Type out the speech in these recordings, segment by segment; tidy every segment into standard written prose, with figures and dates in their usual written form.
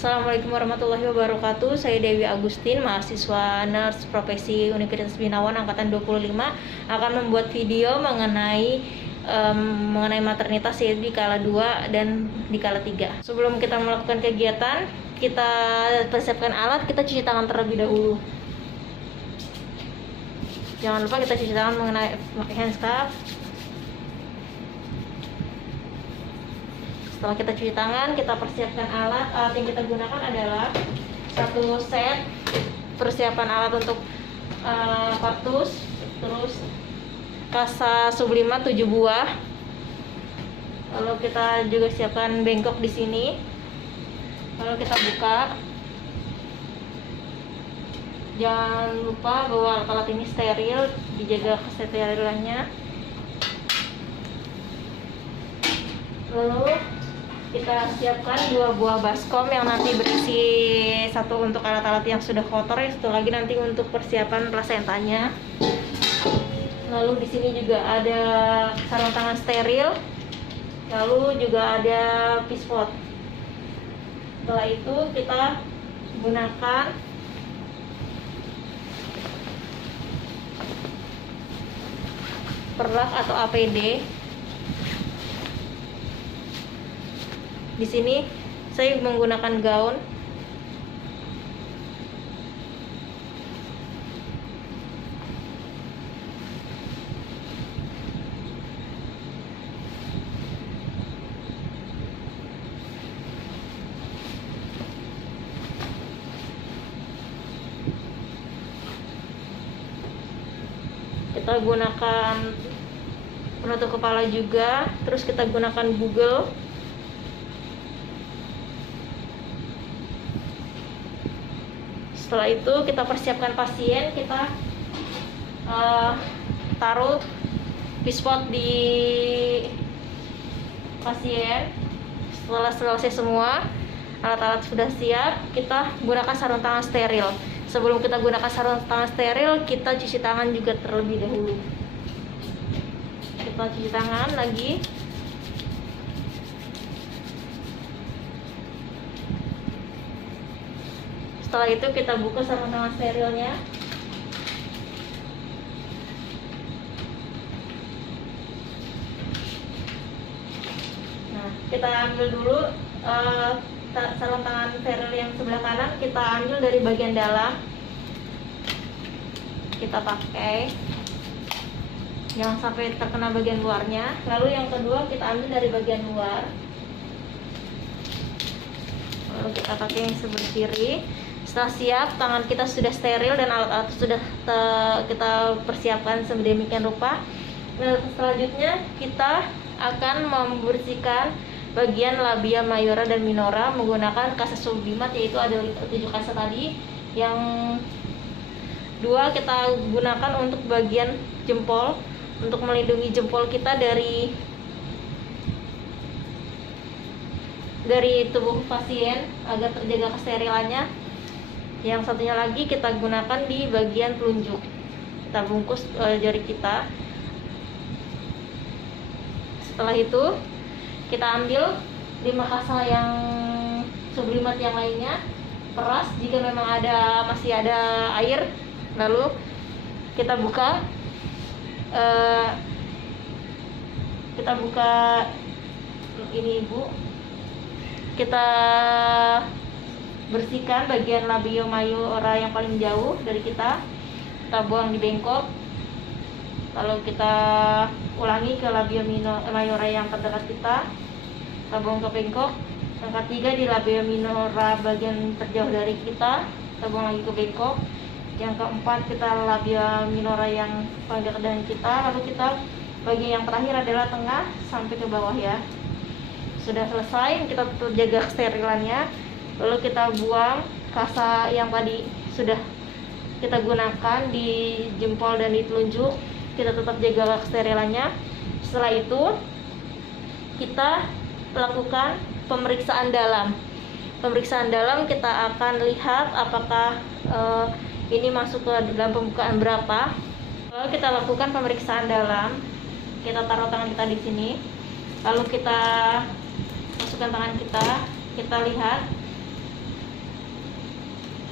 Assalamualaikum warahmatullahi wabarakatuh. Saya Dewi Agustin, mahasiswa Nurse Profesi Universitas Binawan angkatan 25, akan membuat video mengenai maternitas, yaitu di kala 2 dan di kala 3. Sebelum kita melakukan kegiatan, kita persiapkan alat, kita cuci tangan terlebih dahulu. Jangan lupa kita cuci tangan pakai hand scarf. Setelah kita cuci tangan, kita persiapkan alat. Alat yang kita gunakan adalah satu set persiapan alat untuk partus, terus kasa sublima 7 buah. Lalu kita juga siapkan bengkok di sini. Lalu kita buka. Jangan lupa bahwa alat ini steril, dijaga kesterilannya. Lalu kita siapkan 2 buah baskom yang nanti berisi, satu untuk alat-alat yang sudah kotor, yang satu lagi nanti untuk persiapan plasentanya. Lalu di sini juga ada sarung tangan steril, lalu juga ada pispot. Setelah itu kita gunakan perlak atau APD. Di sini saya menggunakan gaun. Kita gunakan penutup kepala juga, terus kita gunakan bugel. Setelah itu kita persiapkan pasien, kita taruh pispot di pasien. Setelah selesai semua, alat-alat sudah siap, kita gunakan sarung tangan steril. Sebelum kita gunakan sarung tangan steril, kita cuci tangan juga terlebih dahulu. Kita cuci tangan lagi. Setelah itu kita buka sarung tangan sterilnya. Nah, kita ambil dulu sarung tangan steril yang sebelah kanan, kita ambil dari bagian dalam. Kita pakai, jangan sampai terkena bagian luarnya. Lalu yang kedua kita ambil dari bagian luar. Lalu kita pakai yang sebelah kiri. Setelah siap, tangan kita sudah steril dan alat-alat sudah kita persiapkan sedemikian rupa. Nah, selanjutnya kita akan membersihkan bagian labia mayora dan minora menggunakan kasa sublimat, yaitu ada 7 kasa tadi. Yang 2 kita gunakan untuk bagian jempol, untuk melindungi jempol kita dari tubuh pasien agar terjaga kesterilannya. Yang satunya lagi kita gunakan di bagian telunjuk. Kita bungkus jari kita. Setelah itu kita ambil 5 kasa yang sublimat yang lainnya, peras jika memang masih ada air. Lalu kita buka ini Ibu. Kita bersihkan bagian labio mayora yang paling jauh dari kita buang di bengkok. Lalu kita ulangi ke labio mayora yang terdekat kita buang ke bengkok. Yang ketiga di labio minora bagian terjauh dari kita buang lagi ke bengkok. Yang keempat kita labio minora yang paling dekat dengan kita. Lalu kita bagian yang terakhir adalah tengah sampai ke bawah ya. Sudah selesai, kita tetap jaga kesterilannya. Lalu kita buang kasa yang tadi sudah kita gunakan di jempol dan di telunjuk. Kita tetap jaga kesterilannya. Setelah itu kita lakukan pemeriksaan dalam. Pemeriksaan dalam kita akan lihat apakah ini masuk ke dalam pembukaan berapa. Lalu kita lakukan pemeriksaan dalam. Kita taruh tangan kita di sini. Lalu kita masukkan tangan kita, kita lihat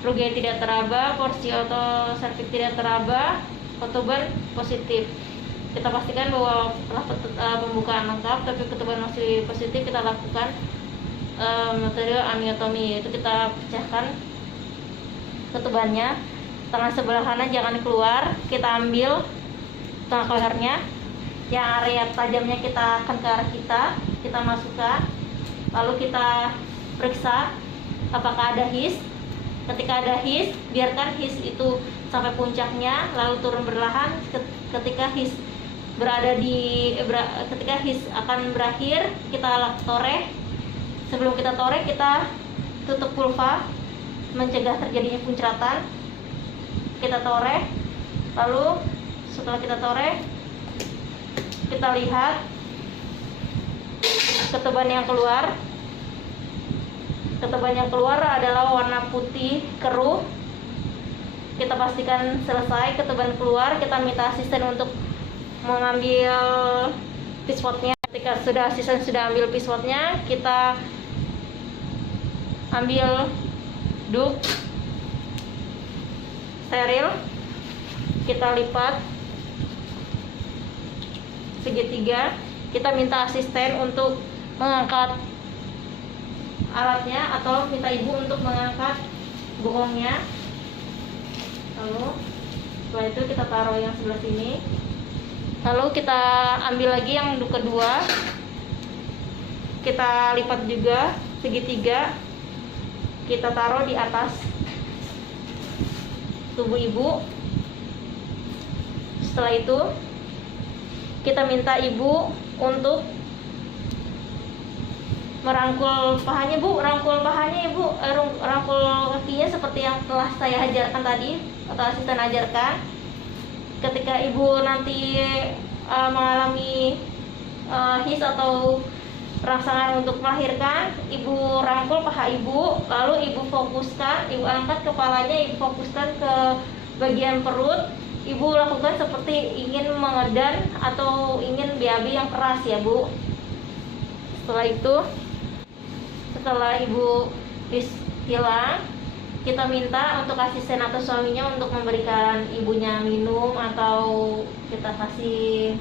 Rugen tidak teraba, porsi atau serviks tidak teraba, ketuban positif. Kita pastikan bahwa setelah pembukaan lengkap tapi ketuban masih positif, kita lakukan metode amiotomi, yaitu kita pecahkan ketubannya. Tengah sebelah kanan jangan keluar, kita ambil tengah lehernya, yang area tajamnya kita akan ke arah kita masukkan, lalu kita periksa apakah ada his. Ketika ada his, biarkan his itu sampai puncaknya, lalu turun perlahan. Ketika his ketika his akan berakhir, kita toreh. Sebelum kita toreh, kita tutup vulva mencegah terjadinya puncratan. Kita toreh, lalu setelah kita toreh, kita lihat ketuban yang keluar. Ketuban yang keluar adalah warna putih keruh. Kita pastikan selesai ketuban keluar, kita minta asisten untuk mengambil pispotnya. Ketika asisten sudah ambil pispotnya, kita ambil duk steril, kita lipat segitiga. Kita minta asisten untuk mengangkat alatnya atau minta ibu untuk mengangkat bohongnya. Lalu setelah itu kita taruh yang sebelah sini. Lalu kita ambil lagi yang kedua, kita lipat juga segitiga, kita taruh di atas tubuh ibu. Setelah itu kita minta ibu untuk merangkul pahanya, Bu. Rangkul pahanya, Ibu. Rangkul kakinya seperti yang telah saya ajarkan tadi atau asisten ajarkan. Ketika ibu nanti mengalami his atau rangsangan untuk melahirkan, ibu rangkul paha ibu, lalu ibu fokuskan, ibu angkat kepalanya, ibu fokuskan ke bagian perut. Ibu lakukan seperti ingin mengedan atau ingin BAB yang keras ya, Bu. Setelah ibu hilang, kita minta untuk asisten atau suaminya untuk memberikan ibunya minum, atau kita kasih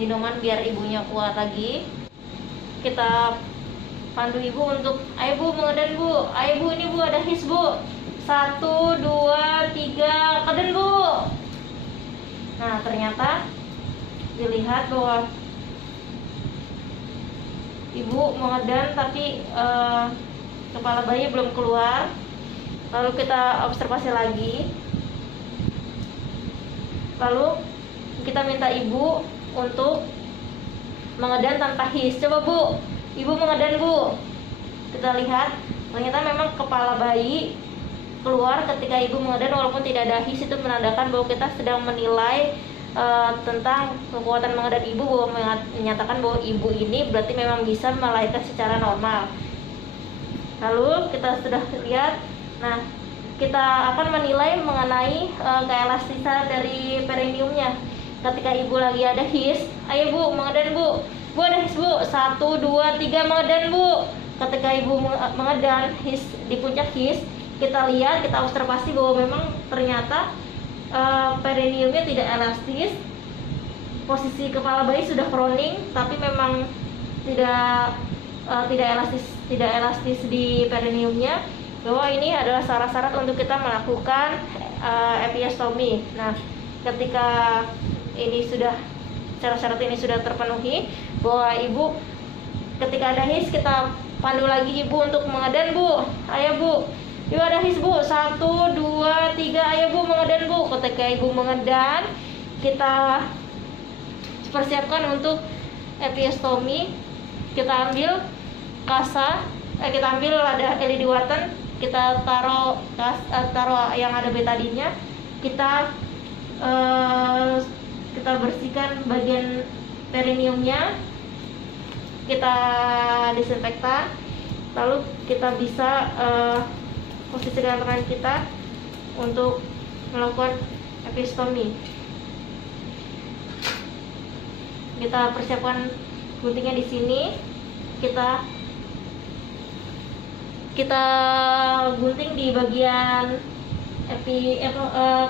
minuman biar ibunya kuat lagi. Kita pandu ibu untuk, ayo Bu mengedan Bu, ayo Bu, ini Bu ada his Bu, 1, 2, 3, kedan Bu. Nah ternyata dilihat bahwa ibu mengedan tapi kepala bayi belum keluar. Lalu kita observasi lagi, lalu kita minta ibu untuk mengedan tanpa his. Coba Bu, ibu mengedan Bu. Kita lihat ternyata memang kepala bayi keluar ketika ibu mengedan, walaupun tidak ada his. Itu menandakan bahwa kita sedang menilai tentang kekuatan mengedan ibu, bahwa menyatakan bahwa ibu ini berarti memang bisa melahirkan secara normal. Lalu kita sudah lihat, nah kita akan menilai mengenai keelastisan dari perineumnya. Ketika ibu lagi ada his, ayo Bu mengedan Bu, Bu ada his Bu, 1, 2, 3 mengedan Bu. Ketika ibu mengedan his di puncak his, kita lihat, kita observasi bahwa memang ternyata perineumnya tidak elastis. Posisi kepala bayi sudah proning, tapi memang tidak elastis di perineumnya. Bahwa ini adalah syarat-syarat untuk kita melakukan episiotomi. Nah, ketika ini sudah syarat-syarat ini sudah terpenuhi, bahwa ibu ketika ada his, kita pandu lagi ibu untuk mengedan Bu. Ayo Bu, ibu ada his Bu, 1, 2, 3, ayo Bu mengedan Bu. Ketika ibu mengedan, kita persiapkan untuk episiotomi. Kita ambil kasa, kita ambil ada LED Watten, kita taruh yang ada betadinnya, kita bersihkan bagian perineumnya, kita disinfektan, lalu kita bisa posisikan tangan kita untuk melakukan episiotomi. Kita persiapkan guntingnya di sini, kita kita gunting di bagian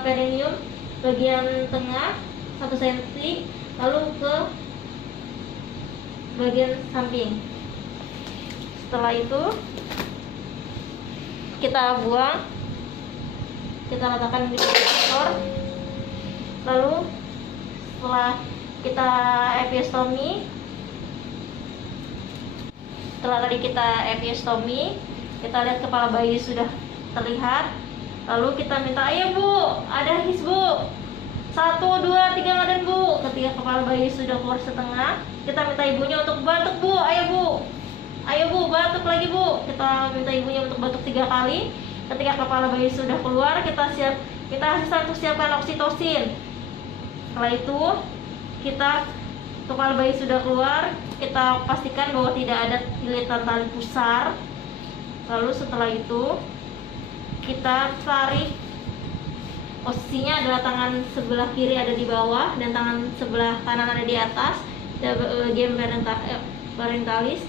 perineum bagian tengah 1 cm, lalu ke bagian samping. Setelah itu kita buang, kita letakkan di motor. Lalu setelah kita episiotomi, kita lihat kepala bayi sudah terlihat. Lalu kita minta, ayo bu, ada his bu, 1, 2, 3 ngaden bu. Ketika kepala bayi sudah keluar setengah, kita minta ibunya untuk batuk bu, ayo bu batuk lagi bu. Kita minta ibunya untuk batuk 3 kali. Ketika kepala bayi sudah keluar, kita asisten untuk siapkan oksitosin. Setelah itu kepala bayi sudah keluar, kita pastikan bahwa tidak ada lilitan tali pusar. Lalu setelah itu kita tarik, posisinya adalah tangan sebelah kiri ada di bawah dan tangan sebelah kanan ada di atas, bagian parentalis.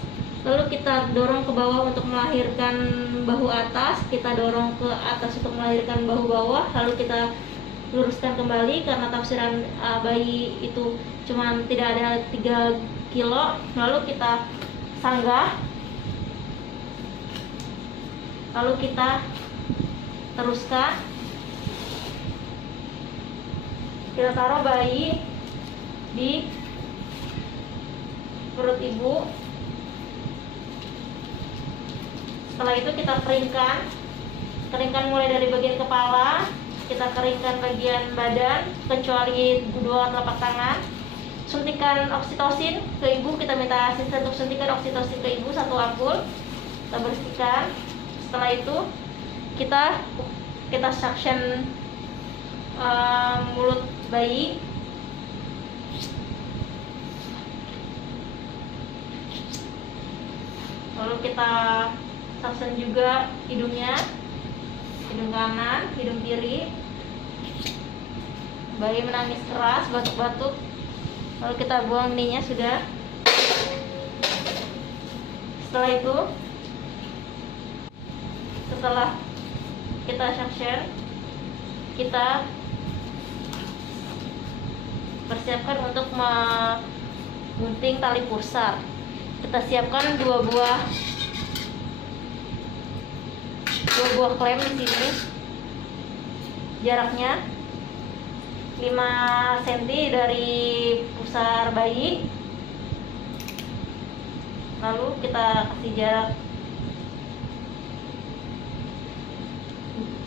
Lalu kita dorong ke bawah untuk melahirkan bahu atas, kita dorong ke atas untuk melahirkan bahu bawah. Lalu kita luruskan kembali karena tafsiran bayi itu cuma tidak ada 3 kilo. Lalu kita sanggah, lalu kita teruskan. Kita taruh bayi di perut ibu. Setelah itu kita keringkan mulai dari bagian kepala, kita keringkan bagian badan kecuali 2 telapak tangan. Suntikan oksitosin ke ibu, kita minta asisten untuk suntikan oksitosin ke ibu 1 ampul. Kita bersihkan. Setelah itu kita suction mulut bayi. Lalu kita suction juga hidungnya, hidung kanan, hidung kiri. Bayi menangis keras, batuk-batuk. Lalu kita buang ininya sudah. Setelah itu, setelah kita suction, kita persiapkan untuk menggunting tali pusar. Kita siapkan 2 buah klem di sini. Jaraknya 5 cm dari pusar bayi. Lalu kita kasih jarak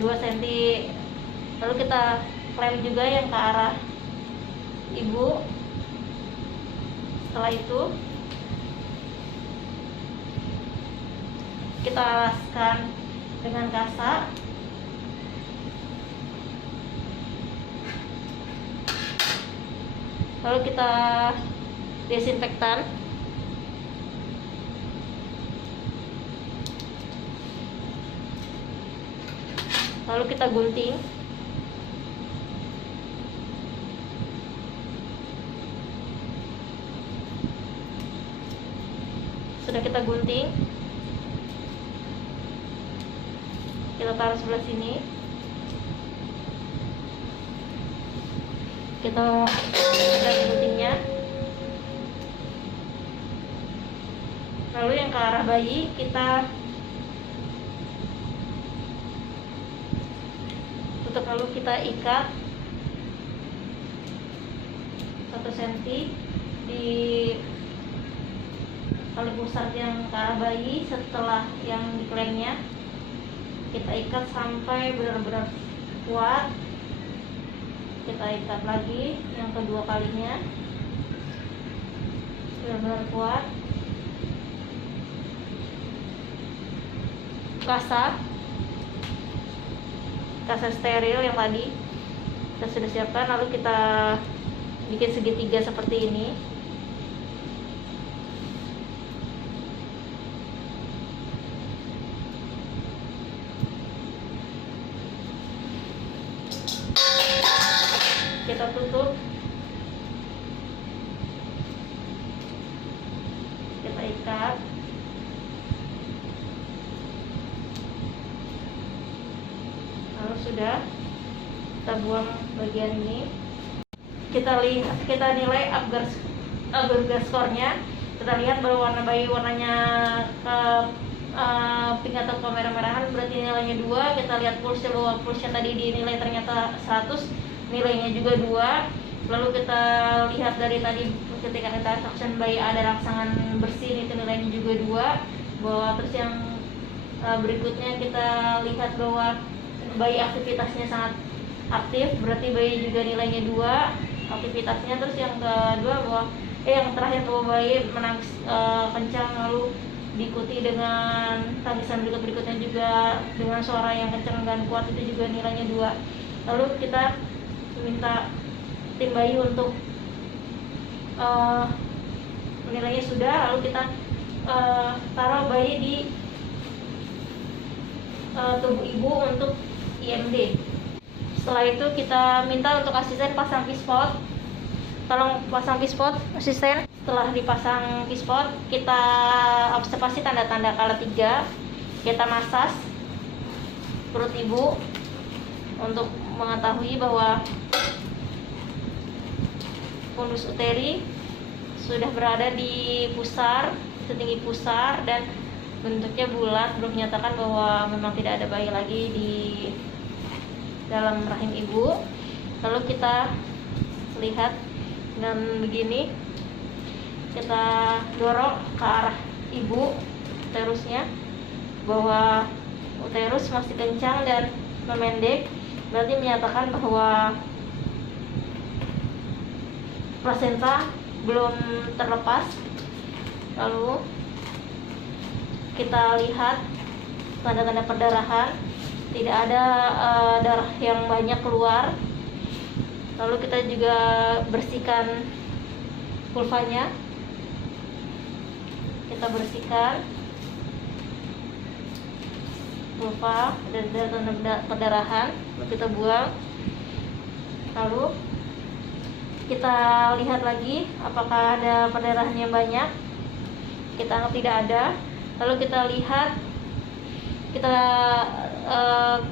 2 cm. Lalu kita klem juga yang ke arah ibu. Setelah itu kita alaskan dengan kasa. Lalu kita desinfektan. Lalu kita gunting. Sudah kita gunting, kita taruh sebelah sini. Kita guntingnya. Lalu yang ke arah bayi kita tutup, lalu kita ikat 1 cm di tali pusar yang ke arah bayi. Setelah yang diklemnya, kita ikat sampai benar-benar kuat. Kita ikat lagi yang kedua kalinya, benar-benar kuat. Kasa steril yang tadi kita sudah siapkan. Lalu kita bikin segitiga seperti ini. Kita tutup, kita ikat. sudah, kita buang bagian ini. Kita nilai upgrade skornya. Kita lihat bahwa warna bayi warnanya ke pink atau kemerah-merahan, berarti nilainya 2. Kita lihat pulsnya, bahwa pulsnya tadi dinilai ternyata 100, nilainya juga 2. Lalu kita lihat dari tadi ketika kita suction bayi ada rangsangan bersih, itu nilainya juga 2. Bahwa terus yang berikutnya kita lihat bahwa bayi aktivitasnya sangat aktif, berarti bayi juga nilainya 2 aktivitasnya. Terus yang kedua bahwa yang terakhir bahwa bayi menangis kencang, lalu diikuti dengan tangisan berikutnya juga dengan suara yang kencang dan kuat, itu juga nilainya 2. Lalu kita minta tim bayi untuk nilainya sudah, lalu kita taruh bayi di tubuh ibu untuk IMD. Setelah itu kita minta untuk asisten pasang pispot. Tolong pasang pispot, asisten. Setelah dipasang pispot, kita observasi tanda-tanda kala 3. Kita masas perut ibu untuk mengetahui bahwa fundus uteri sudah berada di pusar, setinggi pusar, dan bentuknya bulat, belum menyatakan bahwa memang tidak ada bayi lagi di dalam rahim ibu. Lalu kita lihat dan begini, kita dorong ke arah ibu uterusnya, bahwa uterus masih kencang dan memendek, berarti menyatakan bahwa plasenta belum terlepas. Lalu kita lihat tanda-tanda perdarahan, tidak ada darah yang banyak keluar. Lalu kita juga bersihkan vulvanya, kita bersihkan vulva dari tanda perdarahan, lalu kita buang. Lalu kita lihat lagi apakah ada perdarahan yang banyak, kita anggap tidak ada. Lalu kita lihat, kita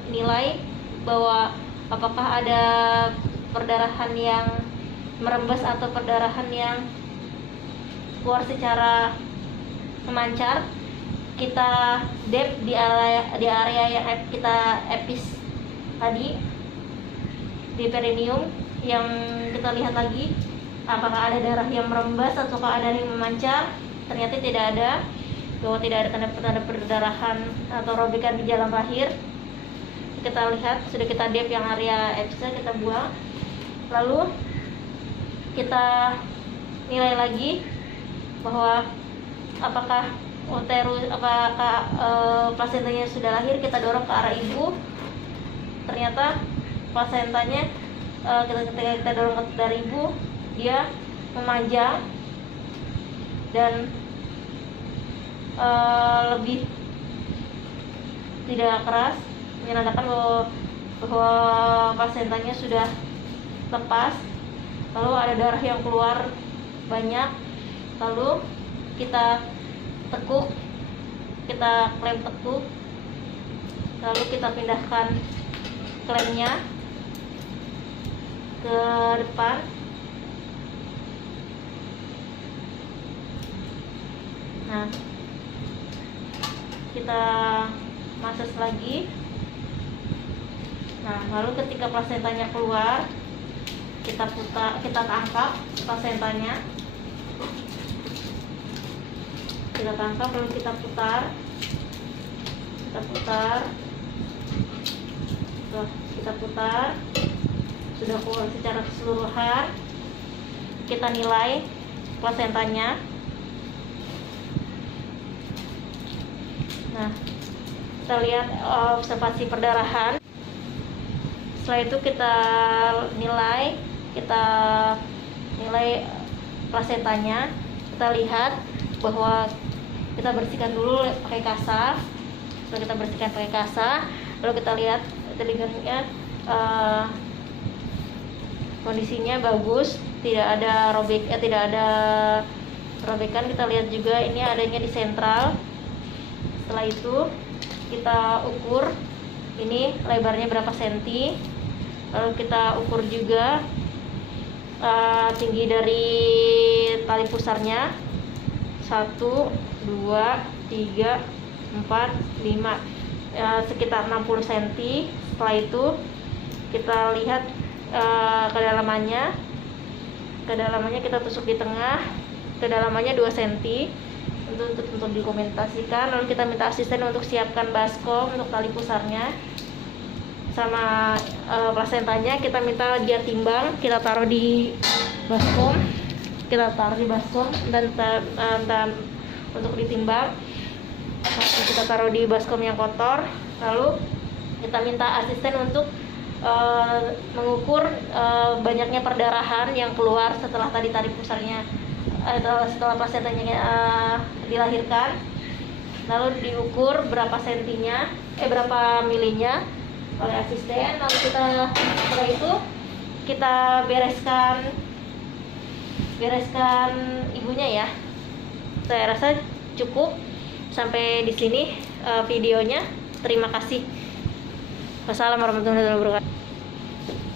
nilai bahwa apakah ada perdarahan yang merembes atau perdarahan yang keluar secara memancar. Kita dep di area yang kita epis tadi di perineum, yang kita lihat lagi apakah ada darah yang merembes ataukah ada yang memancar. Ternyata tidak ada, bahwa tidak ada tanda-tanda perdarahan atau robekan di jalan rahir. Kita lihat sudah kita dep yang area episnya, kita buang. Lalu kita nilai lagi bahwa apakah uterus, apakah plasentanya sudah lahir. Kita dorong ke arah ibu, ternyata plasentanya ketika kita dorong dari ibu, dia memanjang dan lebih tidak keras, menandakan bahwa plasentanya sudah lepas. Lalu ada darah yang keluar banyak. Lalu kita tekuk, kita klem tekuk, lalu kita pindahkan klemnya ke depan. Nah, kita masas lagi. Nah, lalu ketika plasentanya keluar, kita tangkap plasentanya, kita tangkap, lalu kita putar, kita putar, sudah keluar secara keseluruhan. Kita nilai plasentanya. Nah, kita lihat observasi perdarahan. Setelah itu kita nilai plasentanya. Kita lihat bahwa kita bersihkan dulu pakai kasa. Setelah kita bersihkan pakai kasa, lalu kita lihat telinganya kondisinya bagus, tidak ada robekan. Kita lihat juga ini adanya di sentral. Setelah itu kita ukur ini lebarnya berapa senti. Lalu kita ukur juga tinggi dari tali pusarnya, 1, 2, 3, 4, 5, sekitar 60 cm. Setelah itu kita lihat kedalamannya kita tusuk di tengah, kedalamannya 2 cm untuk dokumentasikan. Lalu kita minta asisten untuk siapkan baskom untuk tali pusarnya sama plasentanya. Kita minta dia timbang, kita taruh di baskom, dan untuk ditimbang kita taruh di baskom yang kotor. Lalu kita minta asisten untuk mengukur banyaknya perdarahan yang keluar setelah tadi tali pusarnya setelah plasentanya dilahirkan. Lalu diukur berapa sentinya, berapa milinya oleh asisten. Lalu setelah itu kita bereskan ibunya ya. Saya rasa cukup sampai di sini videonya. Terima kasih. Wassalamualaikum warahmatullahi wabarakatuh.